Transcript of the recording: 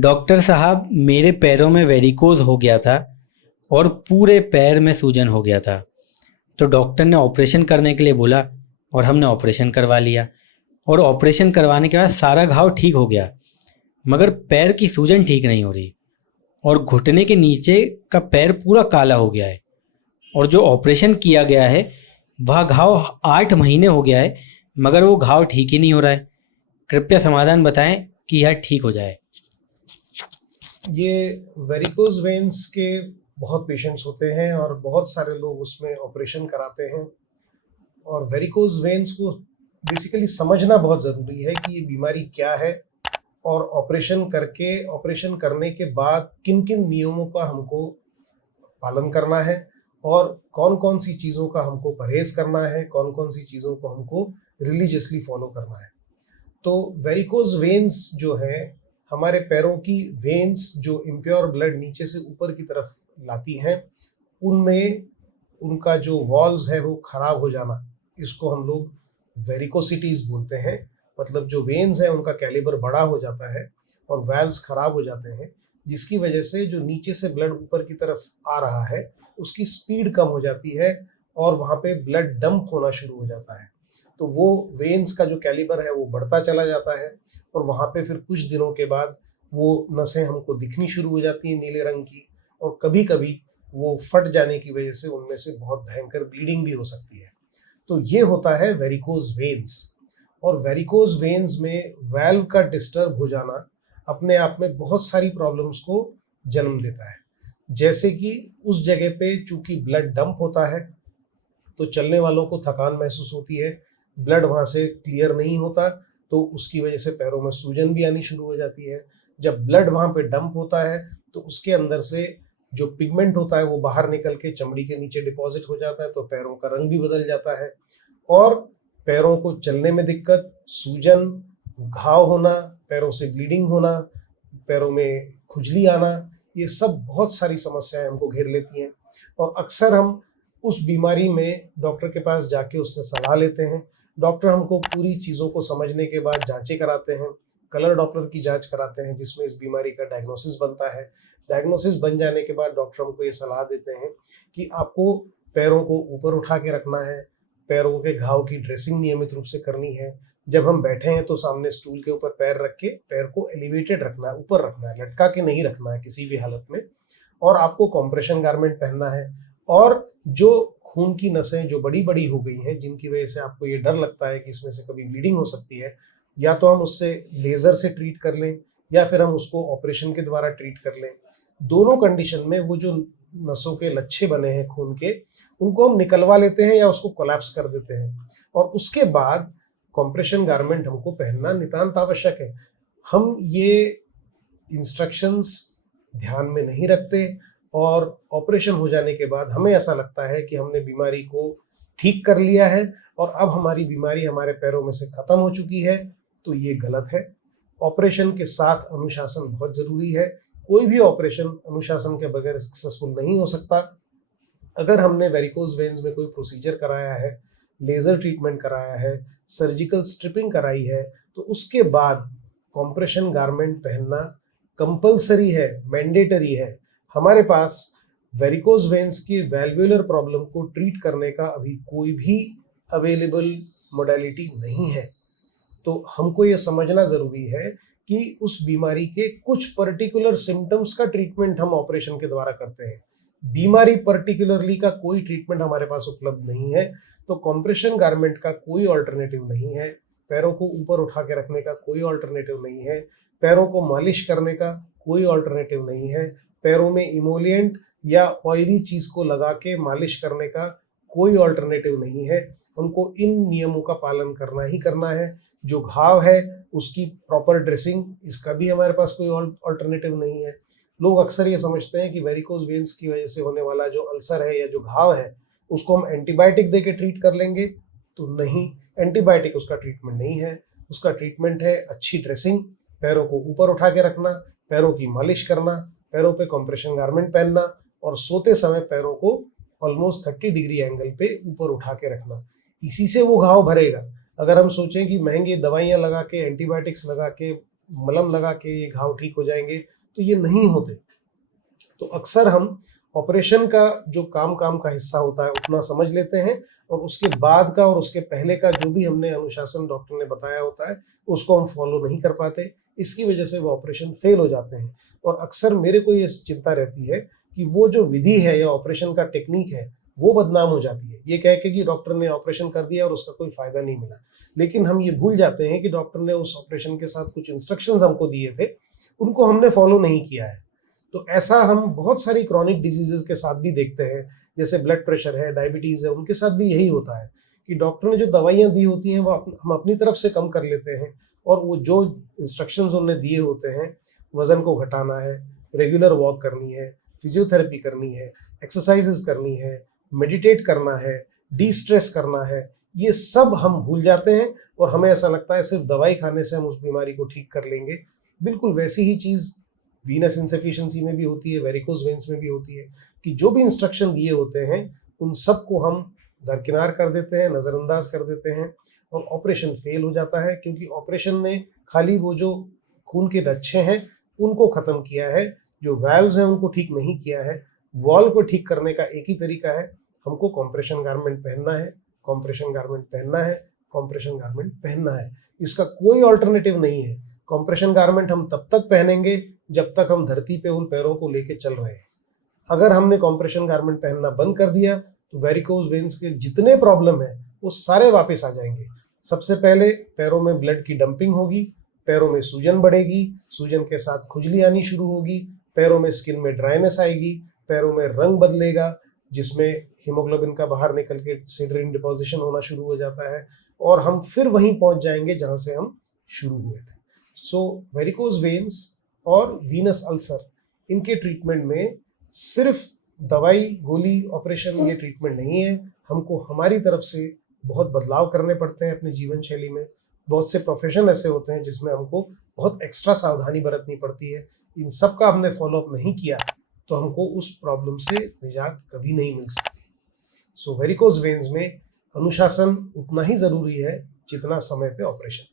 Doctor साहब, मेरे पैरों में वेरिकोज हो गया था और पूरे पैर में सूजन हो गया था। तो डॉक्टर ने ऑपरेशन करने के लिए बोला और हमने ऑपरेशन करवा लिया। और ऑपरेशन करवाने के बाद सारा घाव ठीक हो गया, मगर पैर की सूजन ठीक नहीं हो रही और घुटने के नीचे का पैर पूरा काला हो गया है। और जो ऑपरेशन किया गया है वह घाव 8 महीने हो गया है, मगर वो घाव ठीक ही नहीं हो रहा है। कृपया समाधान बताएं कि यह ठीक हो जाए। ये वेरिकोज वेन्स के बहुत पेशेंट्स होते हैं और बहुत सारे लोग उसमें ऑपरेशन कराते हैं। और वेरिकोज वेन्स को बेसिकली समझना बहुत ज़रूरी है कि ये बीमारी क्या है और ऑपरेशन करने के बाद किन किन नियमों का हमको पालन करना है और कौन कौन सी चीज़ों का हमको परहेज करना है, कौन कौन सी चीज़ों को हमको रिलीजियसली फॉलो करना है। तो वेरिकोज वेन्स जो है हमारे पैरों की वेन्स जो इम्प्योर ब्लड नीचे से ऊपर की तरफ लाती हैं, उनमें उनका जो वॉल्स है वो खराब हो जाना, इसको हम लोग वेरिकोसिटीज बोलते हैं। मतलब जो वेन्स हैं उनका कैलिबर बड़ा हो जाता है और वैल्व्स खराब हो जाते हैं, जिसकी वजह से जो नीचे से ब्लड ऊपर की तरफ आ रहा है उसकी स्पीड कम हो जाती है और वहाँ पे ब्लड डंप होना शुरू हो जाता है। तो वो वेन्स का जो कैलिबर है वो बढ़ता चला जाता है और वहाँ पे फिर कुछ दिनों के बाद वो नसें हमको दिखनी शुरू हो जाती हैं नीले रंग की, और कभी कभी वो फट जाने की वजह से उनमें से बहुत भयंकर ब्लीडिंग भी हो सकती है। तो ये होता है वेरिकोज वेन्स। और वेरिकोज वेन्स में वैल्व का डिस्टर्ब हो जाना अपने आप में बहुत सारी प्रॉब्लम्स को जन्म देता है। जैसे कि उस जगह पे चूंकि ब्लड डंप होता है तो चलने वालों को थकान महसूस होती है, ब्लड वहाँ से क्लियर नहीं होता तो उसकी वजह से पैरों में सूजन भी आनी शुरू हो जाती है। जब ब्लड वहाँ पे डंप होता है तो उसके अंदर से जो पिगमेंट होता है वो बाहर निकल के चमड़ी के नीचे डिपॉजिट हो जाता है, तो पैरों का रंग भी बदल जाता है और पैरों को चलने में दिक्कत, सूजन, घाव होना, पैरों से ब्लीडिंग होना, पैरों में खुजली आना, ये सब बहुत सारी समस्याएं हमको घेर लेती हैं। और अक्सर हम उस बीमारी में डॉक्टर के पास जाके उससे सलाह लेते हैं। डॉक्टर हमको पूरी चीज़ों को समझने के बाद जांचें कराते हैं, कलर डॉपलर की जांच कराते हैं जिसमें इस बीमारी का डायग्नोसिस बनता है। डायग्नोसिस बन जाने के बाद डॉक्टर हमको ये सलाह देते हैं कि आपको पैरों को ऊपर उठा के रखना है, पैरों के घाव की ड्रेसिंग नियमित रूप से करनी है। जब हम बैठे हैं तो सामने स्टूल के ऊपर पैर रख के पैर को एलिवेटेड रखना है, ऊपर रखना है, लटका के नहीं रखना है किसी भी हालत में। और आपको कॉम्प्रेशन गारमेंट पहनना है। और जो खून की नसें जो बड़ी बड़ी हो गई हैं, जिनकी वजह से आपको ये डर लगता है कि इसमें से कभी ब्लीडिंग हो सकती है, या तो हम उससे लेज़र से ट्रीट कर लें या फिर हम उसको ऑपरेशन के द्वारा ट्रीट कर लें। दोनों कंडीशन में वो जो नसों के लच्छे बने हैं खून के, उनको हम निकलवा लेते हैं या उसको कोलैप्स कर देते हैं। और उसके बाद कॉम्प्रेशन गारमेंट हमको पहनना नितांत आवश्यक है। हम ये इंस्ट्रक्शंस ध्यान में नहीं रखते और ऑपरेशन हो जाने के बाद हमें ऐसा लगता है कि हमने बीमारी को ठीक कर लिया है और अब हमारी बीमारी हमारे पैरों में से खत्म हो चुकी है। तो ये गलत है। ऑपरेशन के साथ अनुशासन बहुत जरूरी है। कोई भी ऑपरेशन अनुशासन के बगैर सक्सेसफुल नहीं हो सकता। अगर हमने वेरिकोज वेन्स में कोई प्रोसीजर कराया है, लेजर ट्रीटमेंट कराया है, सर्जिकल स्ट्रिपिंग कराई है, तो उसके बाद कॉम्प्रेशन गारमेंट पहनना कंपलसरी है, मैंडेटरी है। हमारे पास वेरिकोज वेन्स की वैल्वुलर प्रॉब्लम को ट्रीट करने का अभी कोई भी अवेलेबल मोडेलिटी नहीं है। तो हमको ये समझना ज़रूरी है कि उस बीमारी के कुछ पर्टिकुलर सिम्टम्स का ट्रीटमेंट हम ऑपरेशन के द्वारा करते हैं। बीमारी पर्टिकुलरली का कोई ट्रीटमेंट हमारे पास उपलब्ध नहीं है। तो कॉम्प्रेशन गारमेंट का कोई ऑल्टरनेटिव नहीं है, पैरों को ऊपर उठा के रखने का कोई ऑल्टरनेटिव नहीं है, पैरों को मालिश करने का कोई ऑल्टरनेटिव नहीं है, पैरों में इमोलिएंट या ऑयली चीज़ को लगा के मालिश करने का कोई ऑल्टरनेटिव नहीं है। हमको इन नियमों का पालन करना ही करना है। जो घाव है उसकी प्रॉपर ड्रेसिंग, इसका भी हमारे पास कोई ऑल्टरनेटिव नहीं है। लोग अक्सर ये समझते हैं कि वेरिकोज वेन्स की वजह से होने वाला जो अल्सर है या जो घाव है उसको हम एंटीबायोटिक दे के ट्रीट कर लेंगे, तो नहीं, एंटीबायोटिक उसका ट्रीटमेंट नहीं है। उसका ट्रीटमेंट है अच्छी ड्रेसिंग, पैरों को ऊपर उठा के रखना, पैरों की मालिश करना, पैरों पे कॉम्प्रेशन गारमेंट पहनना और सोते समय पैरों को ऑलमोस्ट 30 डिग्री एंगल पे ऊपर उठा के रखना। इसी से वो घाव भरेगा। अगर हम सोचें कि महंगी दवाइयाँ लगा के, एंटीबायोटिक्स लगा के मलहम लगा के ये घाव ठीक हो जाएंगे, तो ये नहीं होते। तो अक्सर हम ऑपरेशन का जो काम का हिस्सा होता है उतना समझ लेते हैं, और उसके बाद का और उसके पहले का जो भी हमने अनुशासन डॉक्टर ने बताया होता है उसको हम फॉलो नहीं कर पाते। इसकी वजह से वो ऑपरेशन फेल हो जाते हैं। और अक्सर मेरे को ये चिंता रहती है कि वो जो विधि है या ऑपरेशन का टेक्निक है वो बदनाम हो जाती है, ये कह के कि डॉक्टर ने ऑपरेशन कर दिया और उसका कोई फायदा नहीं मिला। लेकिन हम ये भूल जाते हैं कि डॉक्टर ने उस ऑपरेशन के साथ कुछ इंस्ट्रक्शंस हमको दिए थे, उनको हमने फॉलो नहीं किया है। तो ऐसा हम बहुत सारी क्रॉनिक डिजीजेस के साथ भी देखते हैं, जैसे ब्लड प्रेशर है, डायबिटीज है, उनके साथ भी यही होता है कि डॉक्टर ने जो दवाइयाँ दी होती हैं वो हम अपनी तरफ से कम कर लेते हैं, और वो जो इंस्ट्रक्शंस उन्होंने दिए होते हैं, वजन को घटाना है, रेगुलर वॉक करनी है, फिजियोथेरेपी करनी है, एक्सरसाइजेस करनी है, मेडिटेट करना है, डी स्ट्रेस करना है, ये सब हम भूल जाते हैं और हमें ऐसा लगता है सिर्फ दवाई खाने से हम उस बीमारी को ठीक कर लेंगे। बिल्कुल वैसी ही चीज़ वीनस इनसफिशिएंसी में भी होती है, वेरिकोज वेन्स में भी होती है, कि जो भी इंस्ट्रक्शन दिए होते हैं उन सबको हम दरकिनार कर देते हैं, नज़रअंदाज कर देते हैं, और ऑपरेशन फेल हो जाता है, क्योंकि ऑपरेशन ने खाली वो जो खून के दच्छे हैं उनको ख़त्म किया है, जो वैल्व्स हैं उनको ठीक नहीं किया है। वॉल को ठीक करने का एक ही तरीका है, हमको कॉम्प्रेशन गारमेंट पहनना है, कॉम्प्रेशन गारमेंट पहनना है, कॉम्प्रेशन गारमेंट पहनना है। इसका कोई ऑल्टरनेटिव नहीं है। कॉम्प्रेशन गारमेंट हम तब तक पहनेंगे जब तक हम धरती पे उन पैरों को लेके चल रहे हैं। अगर हमने कॉम्प्रेशन गारमेंट पहनना बंद कर दिया तो वेरिकोज वेन्स के जितने प्रॉब्लम है वो सारे वापस आ जाएंगे। सबसे पहले पैरों में ब्लड की डंपिंग होगी, पैरों में सूजन बढ़ेगी, सूजन के साथ खुजली आनी शुरू होगी, पैरों में स्किन में ड्राइनेस आएगी, पैरों में रंग बदलेगा, जिसमें हीमोग्लोबिन का बाहर निकल के सिडरीन डिपोजिशन होना शुरू हो जाता है, और हम फिर वहीं पहुंच जाएंगे जहां से हम शुरू हुए थे। सो वेरिकोज वेन्स और वीनस अल्सर, इनके ट्रीटमेंट में सिर्फ दवाई गोली ऑपरेशन ये ट्रीटमेंट नहीं है। हमको हमारी तरफ से बहुत बदलाव करने पड़ते हैं अपनी जीवन शैली में। बहुत से प्रोफेशन ऐसे होते हैं जिसमें हमको बहुत एक्स्ट्रा सावधानी बरतनी पड़ती है। इन सब का हमने फॉलोअप नहीं किया तो हमको उस प्रॉब्लम से निजात कभी नहीं मिल सकती। सो वेरिकोज वेन्स में अनुशासन उतना ही ज़रूरी है जितना समय पे ऑपरेशन।